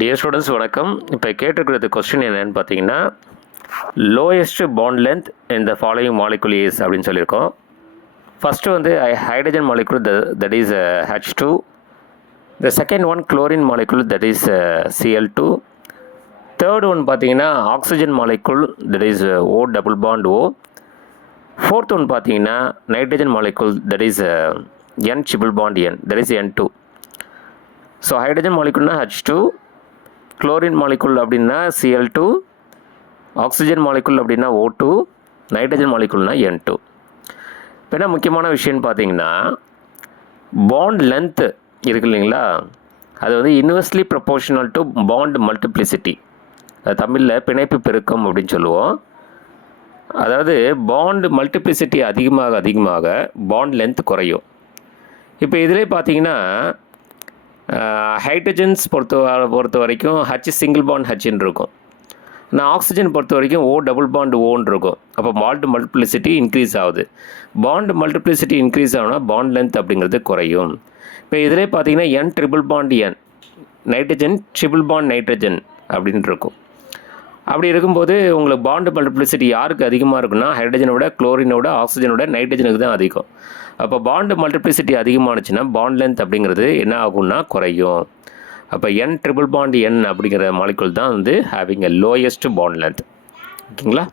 Dear students வணக்கம். இப்போ கேட்டிருக்கிறது கொஸ்டின் என்னென்னு பார்த்தீங்கன்னா, லோயஸ்ட் பாண்ட் லென்த் இந்த ஃபாலோயிங் மாலிகுல் இஸ் அப்படின்னு சொல்லியிருக்கோம். ஃபஸ்ட்டு வந்து hydrogen molecule that is H2. The second one chlorine molecule that is Cl2. Third one பார்த்தீங்கன்னா oxygen molecule that is O double bond O. Fourth one பார்த்தீங்கன்னா nitrogen molecule that is N triple bond N that is N2. So hydrogen மாலிகுல்னா H2, chlorine molecule அப்படின்னா Cl2, oxygen molecule அப்படின்னா O2, nitrogen மாலிகுல்னா N2. இப்போ என்ன முக்கியமான விஷயம்னு பார்த்தீங்கன்னா, bond length இருக்கு இல்லைங்களா, அது வந்து inversely proportional to bond multiplicity. அது தமிழில் பிணைப்பு பெருக்கம் அப்படின்னு சொல்லுவோம். அதாவது பாண்ட் மல்டிப்ளிசிட்டி அதிகமாக பாண்ட் லென்த் குறையும். இப்போ இதிலே பார்த்தீங்கன்னா ஹைட்ரஜன்ஸ் பொறுத்த வரைக்கும் H சிங்கிள் பாண்ட் Hன்னு இருக்கும். நான் ஆக்சிஜன் பொறுத்த வரைக்கும் O டபுள் பாண்ட் Oன்னு இருக்கும். அப்போ பாண்ட் மல்டிப்ளிசிட்டி இன்க்ரீஸ் ஆகுது. பாண்ட் மல்டிப்ளிசிட்டி இன்க்ரீஸ் ஆகுனா பாண்ட் லென்த் அப்படிங்கிறது குறையும். இப்போ இதிலே பார்த்தீங்கன்னா N triple bond N, nitrogen triple bond nitrogen அப்படின்னு இருக்கும். அப்படி இருக்கும்போது உங்களுக்கு பாண்ட் மல்டிப்ளிசிட்டி யாருக்கு அதிகமாக இருக்குன்னா, ஹைட்ரஜனோட, குளோரினோட, ஆக்சிஜனோட, நைட்ரஜனுக்கு தான் அதிகம். அப்போ பாண்ட் மல்டிப்ளிசிட்டி அதிகமானுச்சுன்னா பாண்ட் லென்த் அப்படிங்கிறது என்ன ஆகும்னா குறையும். அப்போ N ட்ரிபிள் பாண்ட் N அப்படிங்கிற மாலிகுல் தான் வந்து having a lowest bond length. ஓகேங்களா?